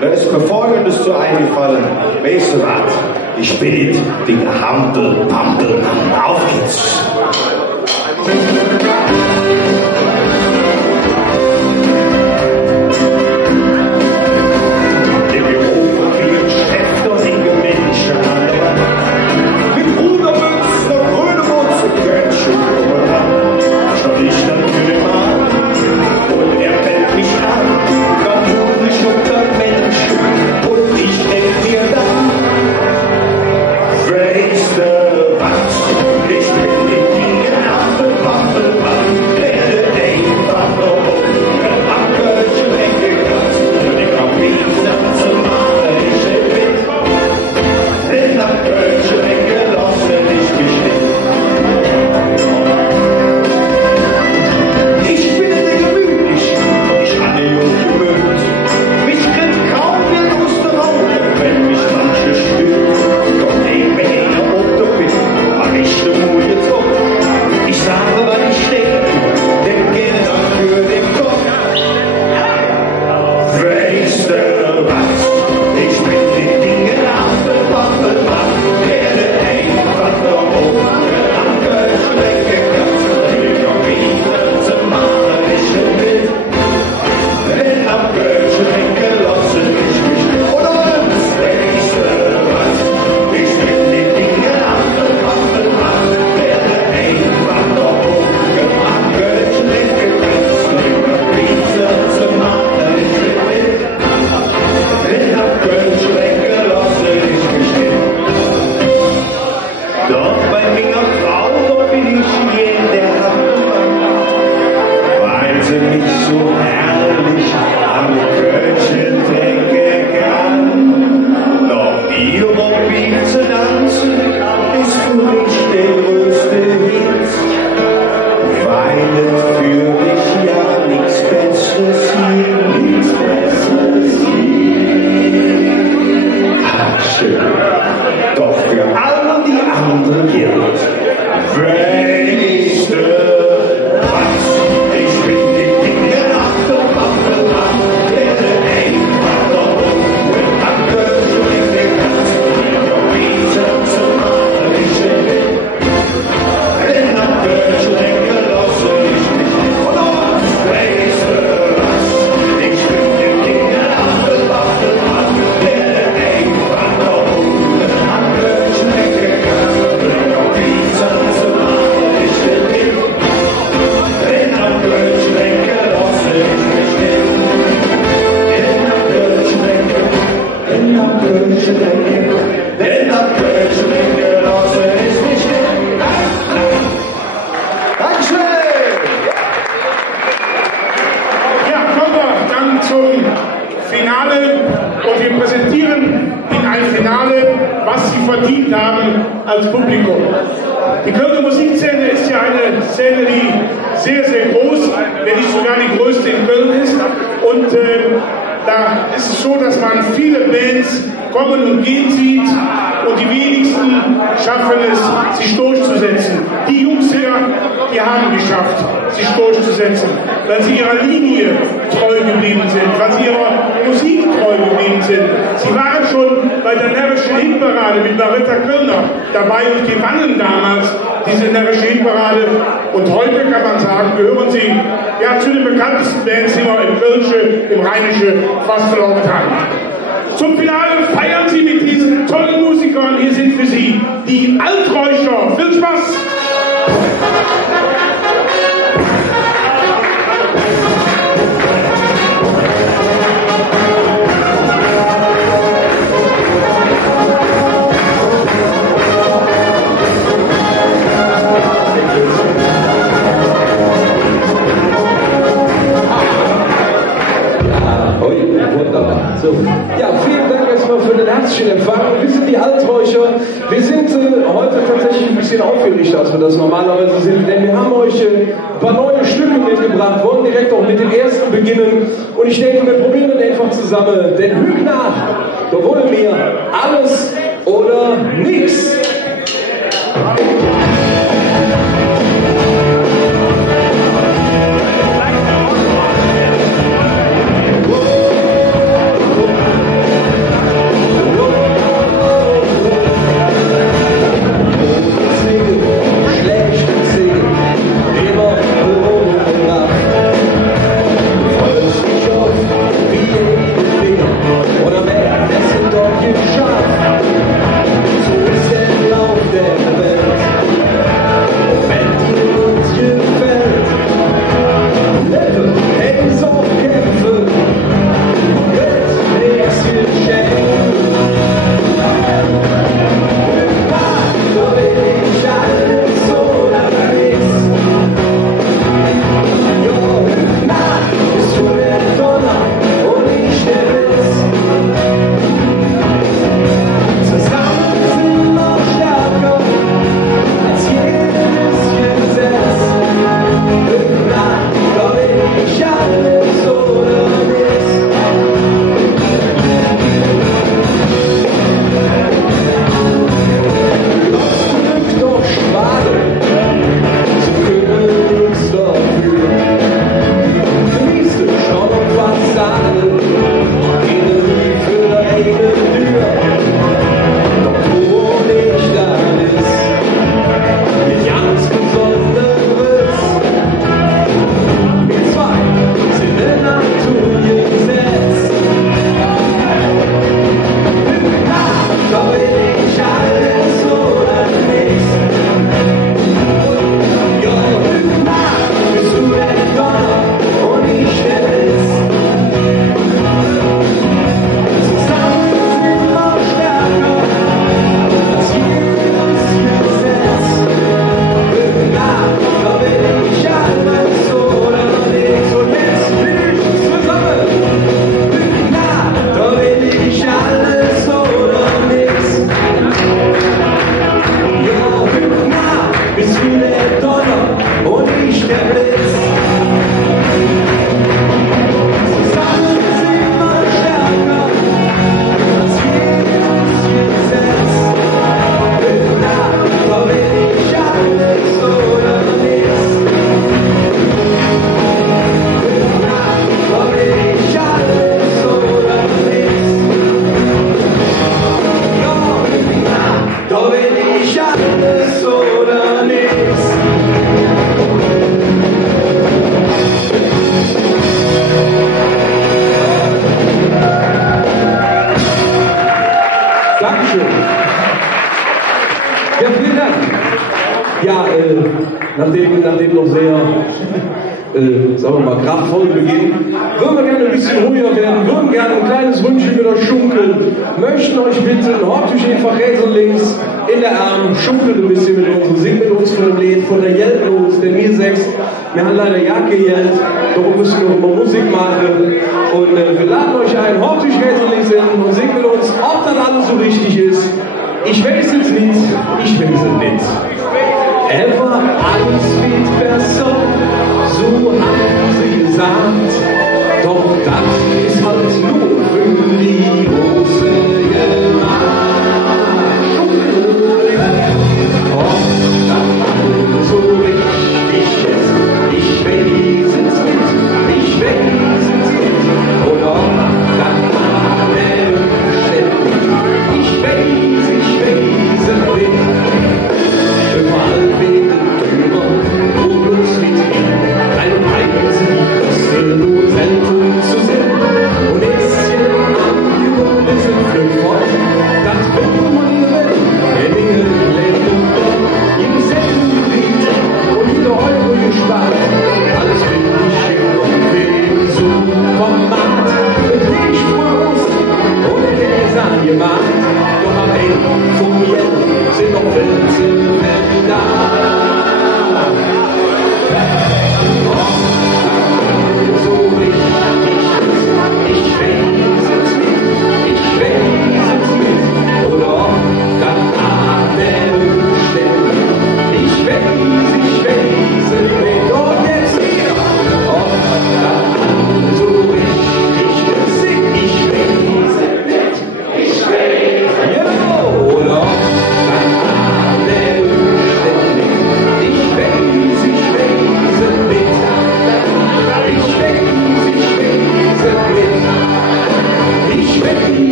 Da ist mir Folgendes zu eingefallen. Weißt du was? Ich bin die Hampel. Auf geht's. Im Büro klingen Chef und singe Menschen an der Wand. Mit Rudermützen und grüne Mütze, Görnchen und Hand. Statt ich dann für den Mann und er fällt mich an. Dann tut ich unter Menschen und ich denk mir dann, weißt du was? Ich bin die Dinge nach der Waffe, werde einfach noch am Kölschen weggekratzt und ich hab mich dann zum Malerischen Wind. Denn am Kölschen weggelassen ich mich nicht. Ich bin der Gemütliche, ich hatte jung gemüt. Mich kriegt kaum die Lust rauchen, wenn mich manche spürt. Doch neben mir unter mich mach ich den Mut jetzt auf. Ich sage, was ich denke, denn gerne dafür den Kopf. Weißt du was? Ich bin die Dinge nach der Waffe, werde einfach noch am Kölschen weggekratzt. Ich hab wieder zum Malerischen Wind. Wenn am Kölschen weggelassen ich mich nicht. Oder was? Weißt du was? Ich bin die Dinge nach der Waffe, werde einfach noch am Kölschen weggekratzt. Ich hab wieder zum Malerischen Wind. Wenn am Kölschen weggelassen ich mich nicht. Doch bei meiner Frau, da bin ich hier in der Hauptmann, weil sie mich so herrlich am Kölschen weggegangen. Doch ihr Hobby zu tanzen ist für mich der größte Hit, weil es für mich ja nichts Besseres gibt. Ach, schön. Doch für alle die anderen gilt. Weißt du was? Ich bin die Dinge nach der Waffe, werde einfach noch am Kölschen weggekratzt. Ich hab wieder zum Malerischen Wind. Wenn am Kölschen weggelassen ich mich nicht. Und weißt du was? Ich bin die Dinge nach der Waffe, werde einfach noch am Kölschen weggekratzt. Ich hab wieder zum Malerischen Wind. Wenn am Kölschen weggelassen ich mich nicht. Wenn am Kölschen weggelassen ich mich nicht. Dankeschön! Ja, kommen wir dann zum Finale und wir präsentieren in einem Finale, was sie verdient haben als Publikum. Die Kölner Musikszene ist ja eine Szene, die sehr, sehr groß, wenn nicht sogar die größte in Köln ist. Und da ist es so, dass man viele Bands kommen und gehen sieht und die wenigsten schaffen es, sich durchzusetzen. Die Jungs hier, die haben geschafft, sich durchzusetzen, weil sie ihrer Linie treu geblieben sind, weil sie ihrer Musik treu geblieben sind. Sie waren schon bei der närrischen Hitparade mit Laretta Kölner dabei und gewannen damals diese närrische Hitparade. Und heute kann man sagen, gehören sie ja zu den bekanntesten Bands, die wir im Kölsche, im Rheinische fast verloren haben. Zum Finale feiern Sie mit diesen tollen Musikern. Hier sind für Sie die Alträucher. Viel Spaß! Ja. Wunderbar. So. Ja, vielen Dank erstmal für den herzlichen Empfang. Wir sind die Alträucher. Wir sind heute tatsächlich ein bisschen aufgeregter, als wir das normalerweise sind, denn wir haben euch ein paar neue Stücke mitgebracht, wollen direkt auch mit dem ersten beginnen. Und ich denke, wir probieren das einfach zusammen. Denn Hügner, da wollen wir alles oder nichts. Oder wer dessen doch geschafft, so ist der Lauf der Welt. Wenn dir uns gefällt, Leben, Hängs auf Kämpfe, wird nichts geschenkt. Da will ich alles oder nichts. Jo, na, bist du der Donner und ich der Witz. Zusammen sind wir stärker als jedes Gesetz. Na, da will ich alles oder nichts. Lass Glück doch strahlen, so können uns dafür. Genießt den Staub und Fassade, eine für eine Tür. Doch wo nicht dann ist, mit ganz Besonderes. Wir zwei sind in Natur gesetzt. Da will ich alles oder nichts. Ja, bist du der Donner und ich der Witz. Zusammen sind wir stärker als jedes Gesetz. Da will ich alles oder nichts. Und jetzt nicht zusammen. Da will ich alles oder nichts. Ja, bist du der Donner und ich der Blitz. Zusammen sind wir stärker als jedes Gesetz. Da will ich alles oder nichts. Da will ich alles oder nichts. Ja, da will ich alles oder nichts. Dankeschön. Ja, vielen Dank. Ja, nachdem noch sehr, sagen wir mal, kraftvoll beginnen, würden wir gerne ein bisschen ruhiger werden, würden gerne ein kleines Wünschen wieder schunkeln, möchten euch bitten, hockt euch einfach rechts und links in der Arm, schunkelt ein bisschen mit uns, singt mit uns von dem Lied, von der Jeltlos, denn wir sechs, wir haben leider Jacke gejellt, darum müssen wir noch immer Musik machen und wir laden euch ein, hockt euch rechts und links hin und singt mit uns, ob das alles so richtig ist. Ich weiß es nicht, ich weiß es nicht. Aber alles wird besser, so haben sie gesagt. Doch das ist halt nur für die große Gemacht. Ob das alles so richtig ist, ich weiß es nicht, ich weiß es nicht. Oder ob das alles stimmt, ich weiß es nicht. Überall wegen Tümer, wo bloß mit ihm, ein Preis, die kostenlos zu sehen. Und es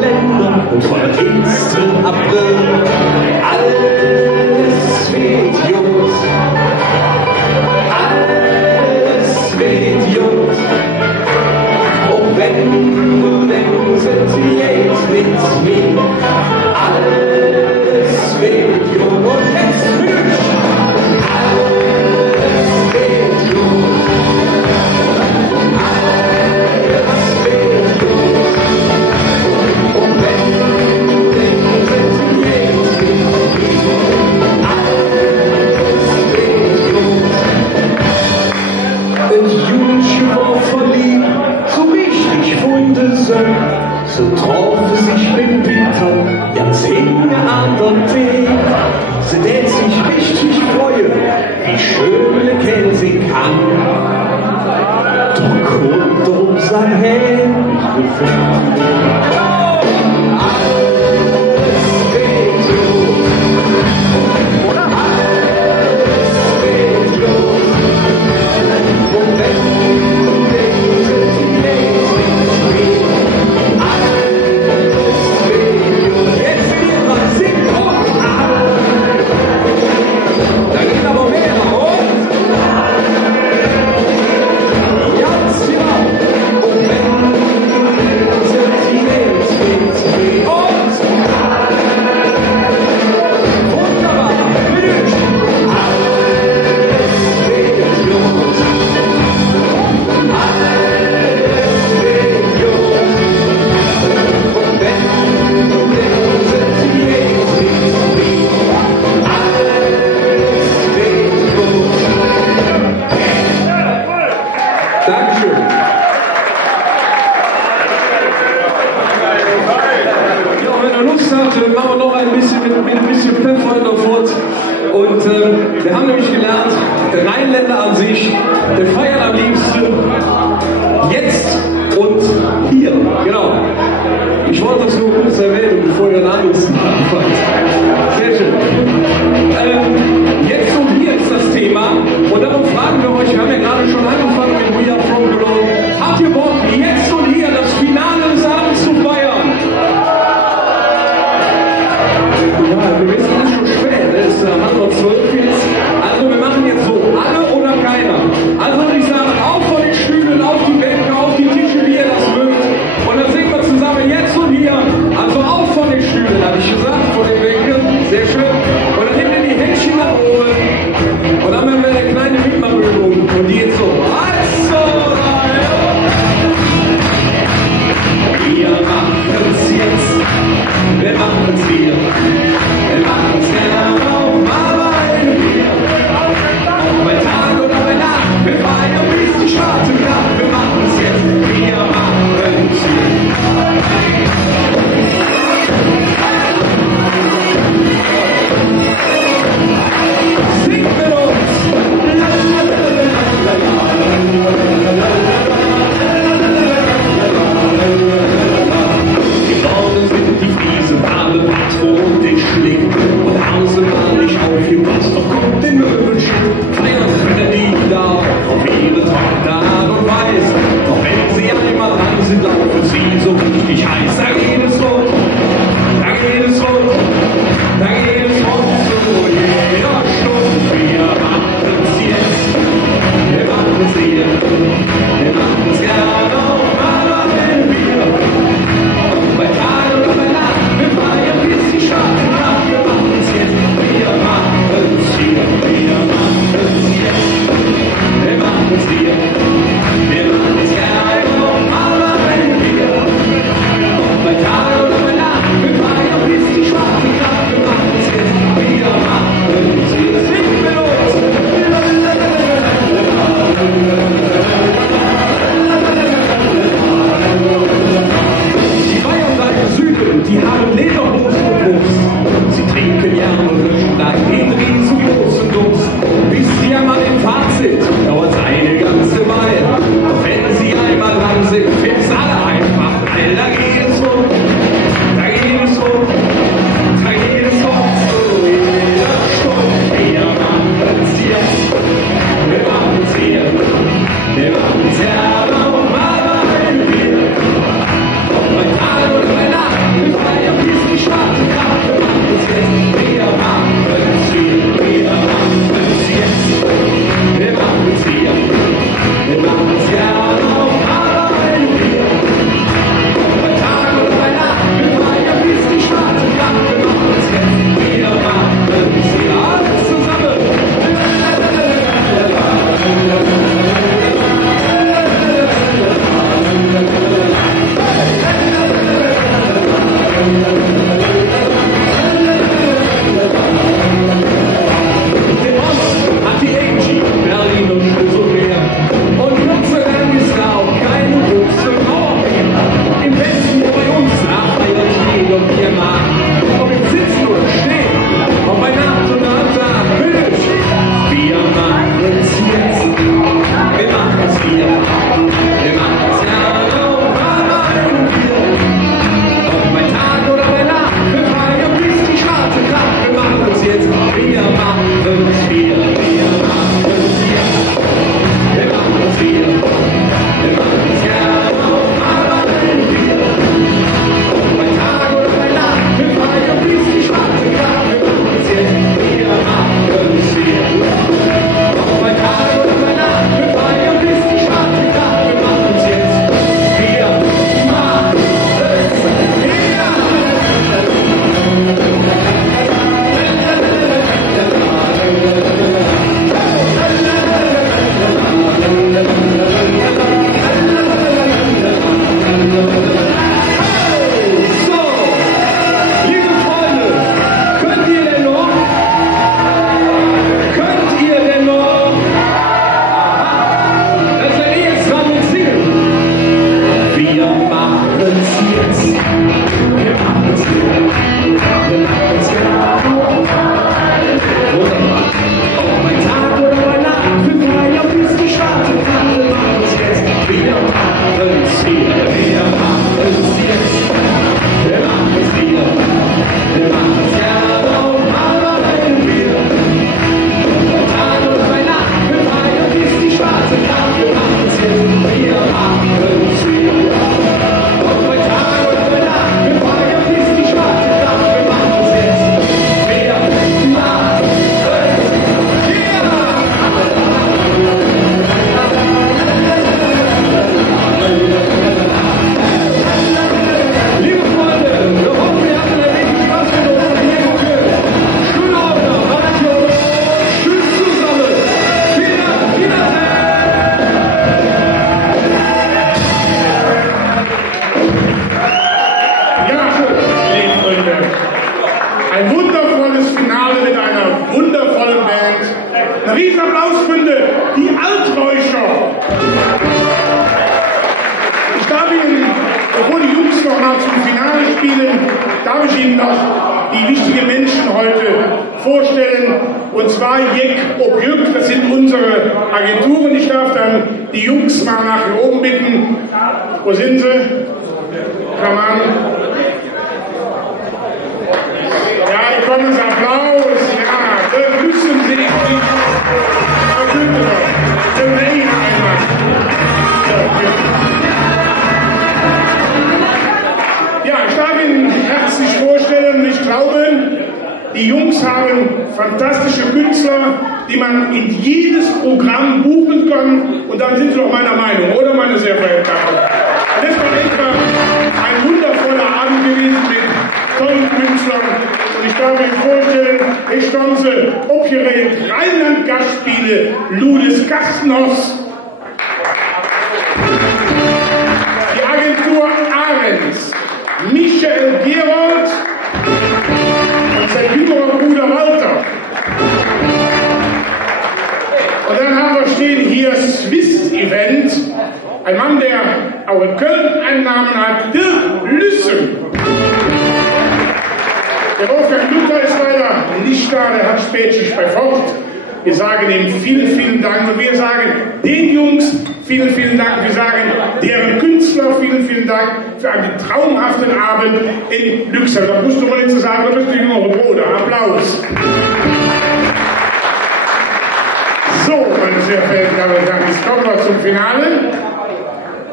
Ländern und vor der finsteren April. Alles wird jung, alles wird jung. Und wenn du denkst, jetzt mit mir, alles wird jung und jetzt mich. Alles wird jung. So traf sich mit Peter, Jahrzehnte an der Weg. Sie lässt sich richtig freuen, wie schön er kennen sie kann. Doch kommt um sein Hemd. Wir haben nämlich gelernt, der Rheinländer an sich, der feiert am liebsten jetzt und hier. Genau. Ich wollte das nur kurz erwähnen, bevor ihr dann anderes anfangt. Sehr schön. Jetzt und hier ist das Thema. Und darum fragen wir euch, wir haben ja gerade schon angefangen mit We Are From Below. Habt ihr Bock, jetzt und hier das Finale des Abends zu feiern? Ja, wir wissen, es ist schon spät. Es ist 11:30 jetzt. Also wir machen jetzt so, alle oder keiner. Also ich sage, auf von den Stühlen, auf die Bänke, auf die Tische, wie ihr das mögt. Und dann singen wir zusammen jetzt und hier. Also auf von den Stühlen, habe ich gesagt, von den Bänken. Sehr schön. Und dann nehmen wir die Händchen nach oben. Und dann machen wir eine kleine Mitmachübung. Und die jetzt so. Also, wir machen es jetzt. Wir machen es hier. Wir machen es genau. Bei Tag oder bei Nacht, wir feiern bis die schwarze Nacht, wir machen es jetzt, wir machen es jetzt. Sing mit uns! Die Worte sind die Wiesen, alle Patro und den Schlick, und außen war nicht aufgepasst, doch kommt den Möbelstück. Feiern sind die da, auf ihre trockene Art und Weise. Doch wenn sie einmal dran sind, laufen sie so richtig heiß. Da geht es rund, da geht es rund, da geht es rund, so jeder Stunde. Wir machen es jetzt, wir machen es hier, wir machen es gerne auch mal wenn wir. Bei Tag oder bei Nacht, wir feiern bis die schwarze Nacht, wir machen es jetzt, wir machen es hier, wir machen es jetzt, wir machen es hier, wir machen es geil, aber wenn wir, bei Tag oder bei Nacht, wir feiern bis die schwarze Nacht, wir machen es jetzt, wir machen es hier, sing mit uns. Die Bayern da im Süden, die haben Lederhosen und Wurst. Sie trinken gerne Röschlein in riesengroßen Durst. Bis sie einmal im Fahrt sind, dauert es eine ganze Weile. Doch wenn sie einmal lang sind, wird's alle einfach geil. Da geht es rund, da geht es rund, da geht es rund. So jeder Stunde, wir machen es jetzt, wir machen es hier, wir machen es ja noch mal, wenn wir. Bei Tag und bei Nacht,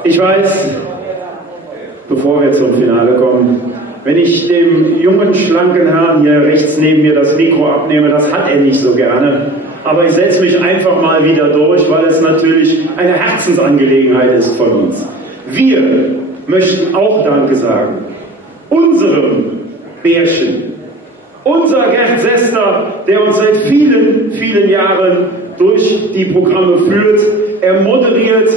Ich weiß, bevor wir zum Finale kommen, wenn ich dem jungen, schlanken Herrn hier rechts neben mir das Mikro abnehme, das hat er nicht so gerne. Aber ich setze mich einfach mal wieder durch, weil es natürlich eine Herzensangelegenheit ist von uns. Wir möchten auch Danke sagen. Unserem Bärchen. Unser Gerd Sester, der uns seit vielen, vielen Jahren durch die Programme führt. Er moderiert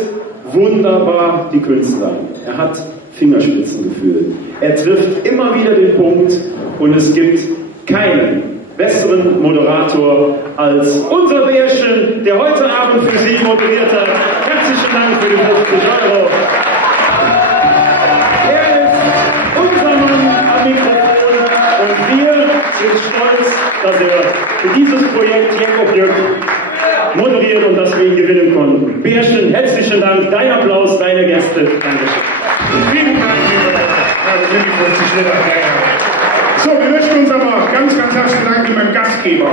wunderbar die Künstler. Er hat Fingerspitzengefühl. Er trifft immer wieder den Punkt und es gibt keinen besseren Moderator als unser Bärchen, der heute Abend für Sie moderiert hat. Herzlichen Dank für die 50 €. Er ist unser Mann am Mikrofon und wir sind stolz, dass er für dieses Projekt Jakob Jürg moderiert und dass wir ihn gewinnen konnten. Bärchen, herzlichen Dank, dein Applaus, deine Gäste. Dankeschön. Vielen Dank, So, wir möchten uns aber ganz, ganz herzlichen Dank meinem Gastgeber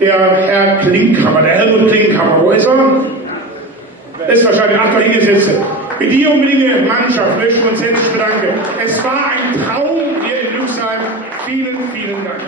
der Herr Klinkhammer, der Helmut Klinkhammer. Wo ist er? Ist wahrscheinlich, ach, da hingesetzt. Für die unbedingte Mannschaft möchten wir uns herzlich bedanken. Es war ein Traum hier in Lüxheim. Vielen, vielen Dank.